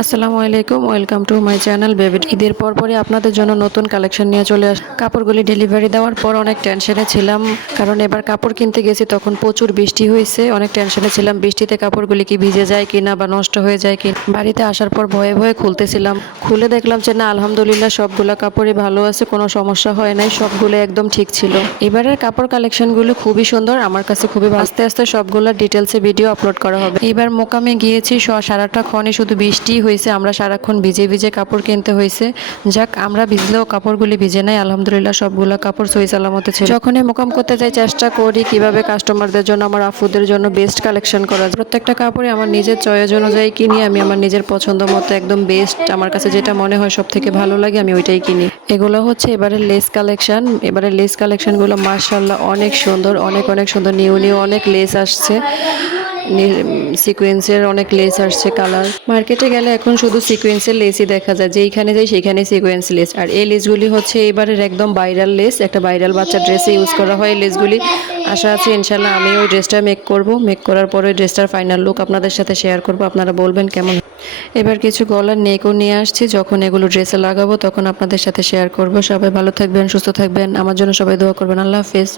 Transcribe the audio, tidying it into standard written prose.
আসসালামু আলাইকুম, welcome to my channel baby. ঈদের পরপরই আপনাদের জন্য নতুন কালেকশন নিয়ে চলে আস। কাপড়গুলি ডেলিভারি দেওয়ার পর অনেক টেনশনে ছিলাম, কারণ এবার কাপড় কিনতে গেছি তখন প্রচুর বৃষ্টি হয়েছে। অনেক টেনশনে ছিলাম বৃষ্টিতে কাপড়গুলি কি ভিজে যায় কিনা বা নষ্ট হয়ে যায় কি। বাড়িতে আসার পর ভয়ে ভয়ে খুলতেছিলাম, খুলে দেখলাম যে না, আলহামদুলিল্লাহ সবগুলা কাপড়ই ভালো আছে, কোনো সমস্যা হয় নাই, সবগুলো একদম ঠিক ছিল। এবারের কাপড় কালেকশনগুলো খুবই সুন্দর, আমার কাছে খুবই ভালো। আস্তে আস্তে সবগুলা ডিটেলসে ভিডিও আপলোড করা হবে। এবার মোকামে গিয়েছি, সারাটা ক্ষণে শুধু বৃষ্টি হয়েছে, আমরা সারাক্ষণ ভিজে ভিজে কাপড় কিনতে হয়েছে। যাক, আমরা ভিজলেও কাপড়গুলি ভিজে নাই, আলহামদুলিল্লাহ সবগুলা কাপড় সহি সালামতে ছিল। যখনই মোকাম করতে যাই চেষ্টা করি কিভাবে কাস্টমারদের জন্য, আমার আফুদের জন্য বেস্ট কালেকশন করা যায়। প্রত্যেকটা কাপড়ে আমার নিজের চয়েস অনুযায়ী কিনি, আমি আমার নিজের পছন্দ মতো একদম বেস্ট, আমার কাছে যেটা মনে হয় সব থেকে ভালো লাগে আমি ওইটাই কিনি। এগুলো হচ্ছে এবারের লেস কালেকশন। এবারের লেস কালেকশনগুলো মাশাআল্লাহ অনেক সুন্দর, অনেক অনেক সুন্দর। নিউ নিউ অনেক লেস আসছে, সিকোয়েন্সের অনেক লেস আসছে কালার। মার্কেটে গেলে এখন শুধু সিকোয়েন্সের লেসই দেখা যায়, যেইখানে যাই সেখানে সিকোয়েন্স লেস। আর এই লেসগুলি হচ্ছে এবারের একদম ভাইরাল লেস, একটা ভাইরাল বাচ্চা ড্রেসে ইউজ করা হয় এই লেসগুলি। আশা আছে ইনশাল্লাহ আমি ওই ড্রেসটা মেক করব, মেক করার পর ওই ড্রেসটার ফাইনাল লুক আপনাদের সাথে শেয়ার করব, আপনারা বলবেন কেমন। এবার কিছু গলার নেকও নিয়ে আসছি, যখন এগুলো ড্রেসে লাগাবো তখন আপনাদের সাথে শেয়ার করব। সবাই ভালো থাকবেন, সুস্থ থাকবেন, আমার জন্য সবাই দোয়া করবেন। আল্লাহ হাফেজ।